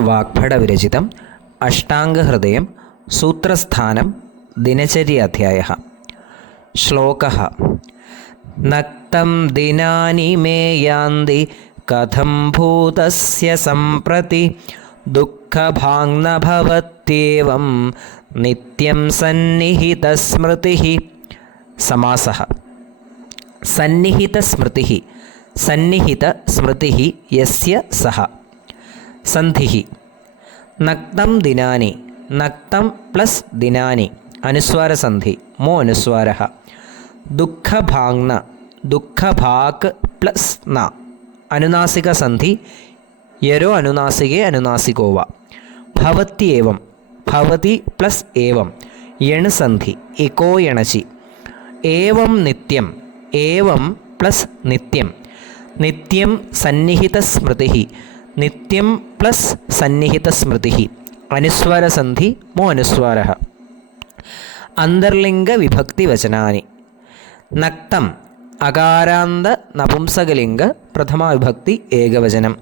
വാഗ്ഭടവിരചിതം അഷ്ടാംഗഹൃദയം സൂത്രസ്ഥാനം ദിനചര്യാധ്യായഃ. ശ്ലോകഃ. നക്തം ദിനാനി may യാന്തി കഥം ഭൂതസ്യ സംപ്രതി ദുഃഖഭാങ്ന ഭവത്യേവം നിത്യം സന്നിഹിതസ്മൃതിഃ. സമാസഃ. സന്നിഹിതസ്മൃതിഃ സന്നിഹിതസ്മൃതിഃ യസ്യ സഃ. സന്ധിഃ. നക്തം ദിനാനി. നക്തം പ്ലസ് ദിനാനി അനുസ്വാരസന്ധി മോ അനുസ്വാരഃ. ദുഃഖഭാങ്ന ദുഃഖഭാക് പ്ലസ് ന അനുനാസികസന്ധി യരോ അനുനാസികേ അനുനാസികോ വ. ഭവത്യേവം ഭവതി പ്ലസ് ഏവം യണുസന്ധി ഇക്കോ യണചി. ഏവം നിത്യം ഏവം പ്ലസ് നിത്യം നിത്യം സന്നിഹിതസ്മൃതിഃ നിത്യം പ്ലസ് സന്നിഹിതസ്മൃതിഃ അനുസ്വാരസന്ധി മോ അനുസ്വാരഃ. അന്തർലിംഗവിഭക്തിവചനാനി. നക്തം അകാരാന്ത നപുംസകലിംഗ പ്രഥമാവിഭക്തി ഏകവചനം.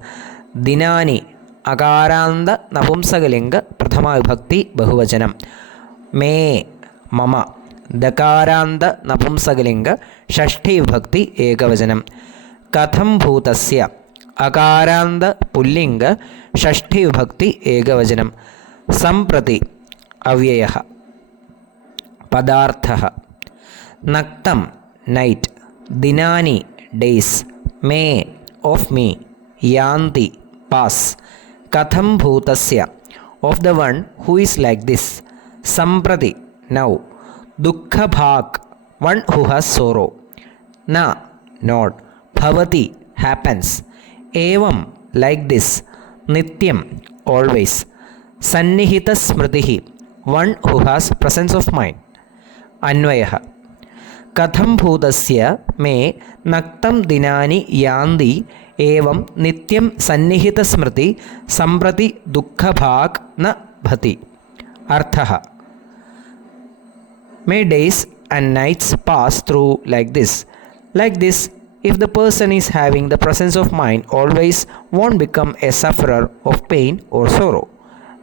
ദിനാനി അകാരാന്ത നപുംസകലിംഗ പ്രഥമാവിഭക്തി ബഹുവചനം. മേ മമ ദകാരാന്ത നപുംസകലിംഗ ഷഷ്ഠീവിഭക്തി ഏകവചനം. കഥം ഭൂതസ്യ അകാരാന്ത പുല്ലിംഗ ഷഷ്ഠീവിഭക്തി ഏകവചനം. സംപ്രതി അവ്യയഃ. പദാർത്ഥഃ. നക്തം നൈറ്റ്. ദിനാനി ഡേയ്സ്. മേ ഓഫ് മീ. യാന്തി പാസ്. കഥം ഭൂതസ്യ of the one who is like this. സംപ്രതി നൗ. ദുഃഖഭാക് വൺ ഹു ഹാസ് സോറോ. ന നോട്ട്. ഭവതി happens. ഏവം ലൈക്ക് ദിസ്. നിത്യം ഓൾവേസ്. സന്നിഹിതസ്മൃതിഃ one who has presence of mind. അന്വയഃ. കഥം ഭൂതസ്യ മേ നക്തം ദിനാനി യാന്തി ഏവം നിത്യം സന്നിഹിതസ്മൃതി സംപ്രതി ദുഃഖഭാക് ന ഭതി. അർത്ഥഃ. മേ days and nights pass through like this. Like this, if the person is having the presence of mind, always won't become a sufferer of pain or sorrow.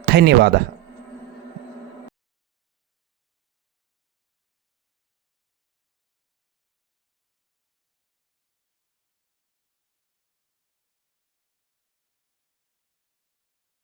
ധന്യവാദः.